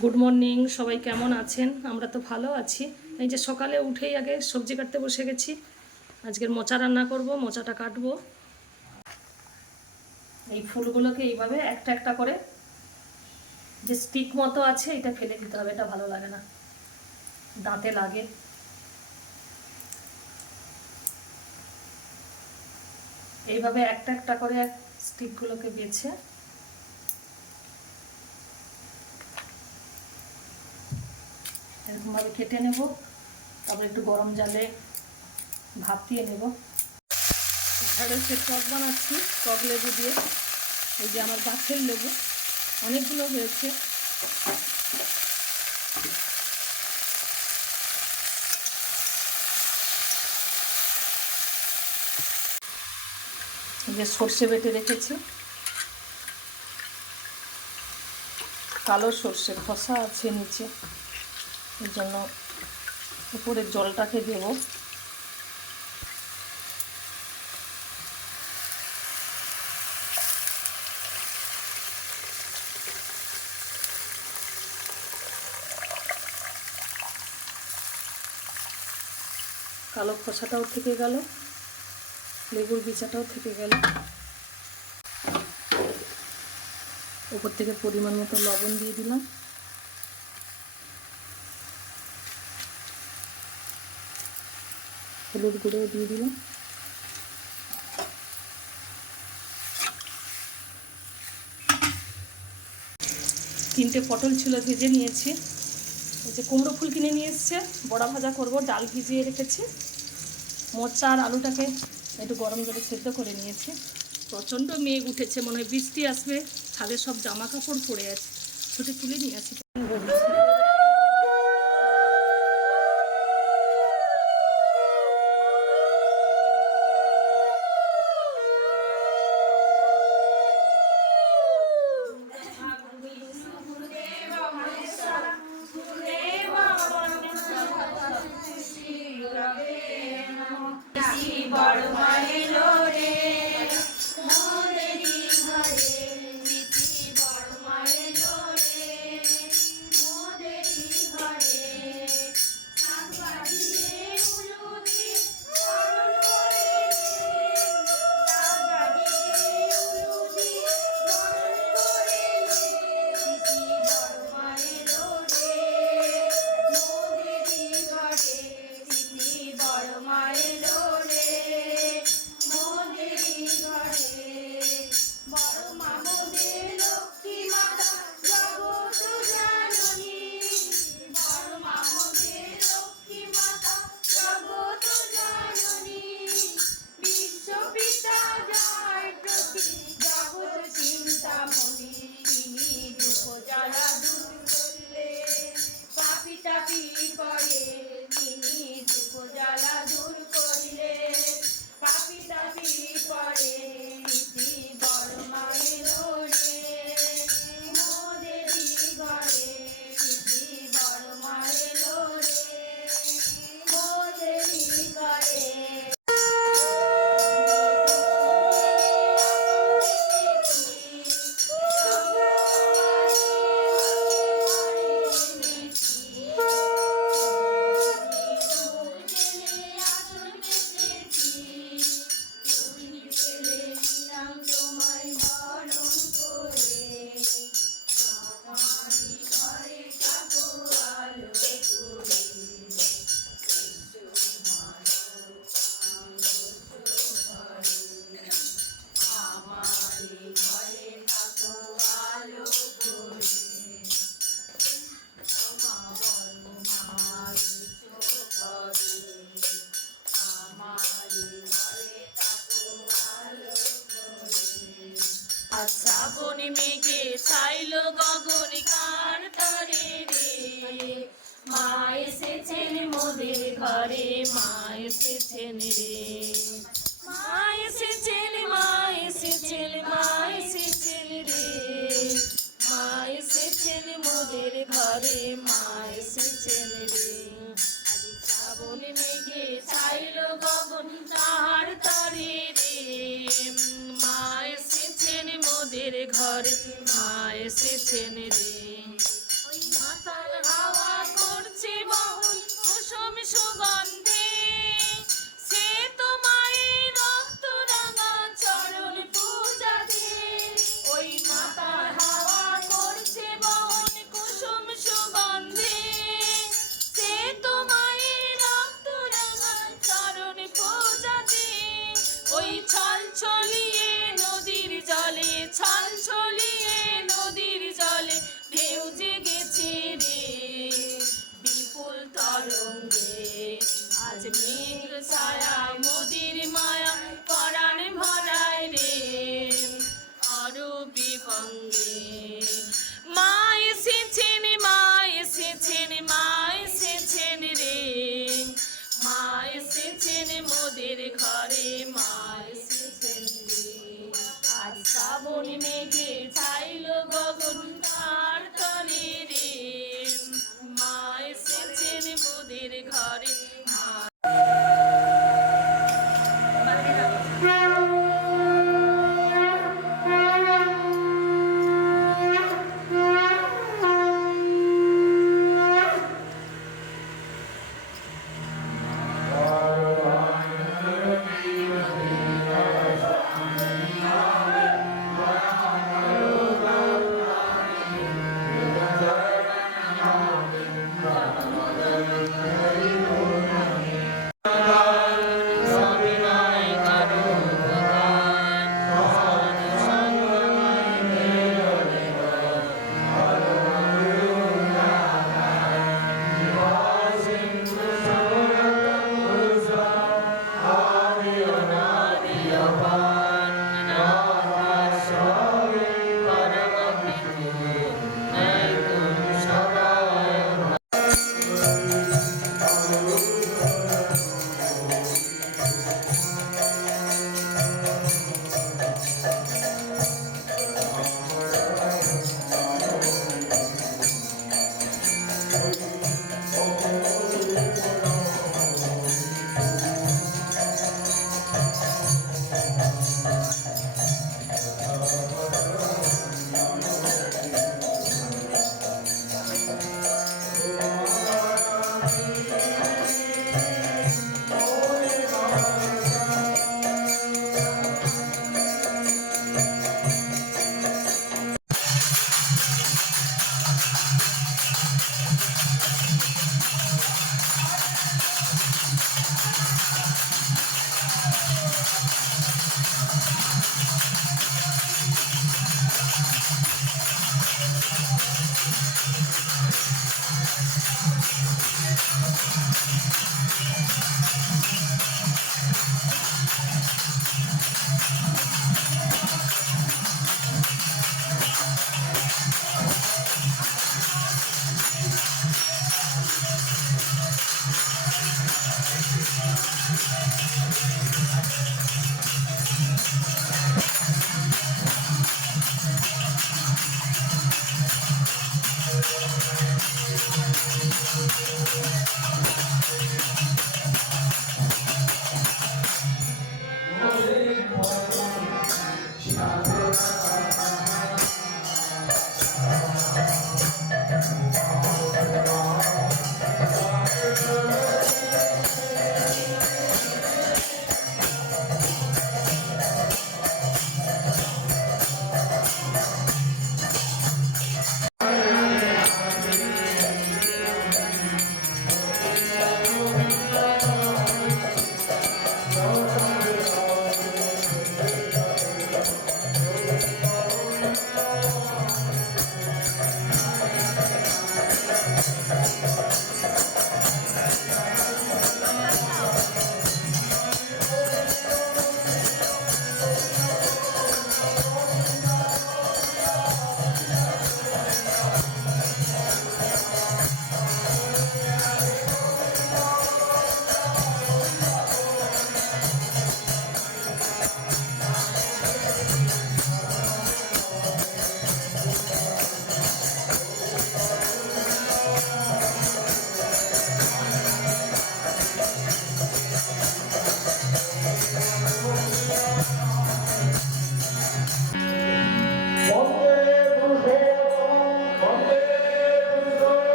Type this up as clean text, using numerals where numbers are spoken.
Good morning, সবাই কেমন আছেন? আমরা তো ভালো আছি। এই যে সকালে উঠেই আগে সবজি কাটতে বসে গেছি। আজকের মোচা রান্না করব, মোচাটা কাটবো। এই ফুলগুলোকে এইভাবে একটা একটা করে, যে স্টিক মতো আছে এটা ফেলে দিতে হবে, এটা ভালো লাগে না, দাঁতে লাগে। এইভাবে একটা একটা করে স্টিকগুলোকে বেছে এরকমভাবে কেটে নেব। তারপর একটু গরম জলে ভাপিয়ে নেব। ঢেঁড়সের টক বানাচ্ছি টক লেবু দিয়ে। এই যে আমার গাছের লেবু অনেকগুলো হয়েছে। এই যে সর্ষে বেটে রেখেছি, কালো সর্ষে খসা আছে নিচে, এর জন্য উপরে জলটাকে দেব। কালো খোসাটাও থেকে গেল, লেবুর বিচাটাও থেকে গেল। উপর থেকে পরিমাণ মতো লবণ দিয়ে দিলাম। হলুদ গুঁড়ো দিয়ে দিলাম। তিনটে পটল ছিল, ভেজে নিয়েছি। এই যে কুমড়ো ফুল কিনে নিয়ে এসছে, বড়া ভাজা করব। ডাল ভিজিয়ে রেখেছি। মোচা আর আলুটাকে একটু গরম জলে সেদ্ধ করে নিয়েছি। প্রচণ্ড মেঘ উঠেছে, মনে হয় বৃষ্টি আসবে। ছাদে সব জামা কাপড় পড়ে আছে, ছুটে তুলে নিয়ে আসি। শ্রাবণী মেঘে ছাইল গগন কার তরে রে, মা এসেছেন মোদের ঘরে, মা এসেছেন রে, মা এসেছেন, মা এসেছেন, মা এসেছেন রে, মা এসেছেন মোদের ঘরে, মা এসেছেন রে। শ্রাবণী মেঘে ছাইল গগন কার তরে রে, মা এসেছেন মোদের ঘরে, মা এসেছেন রে।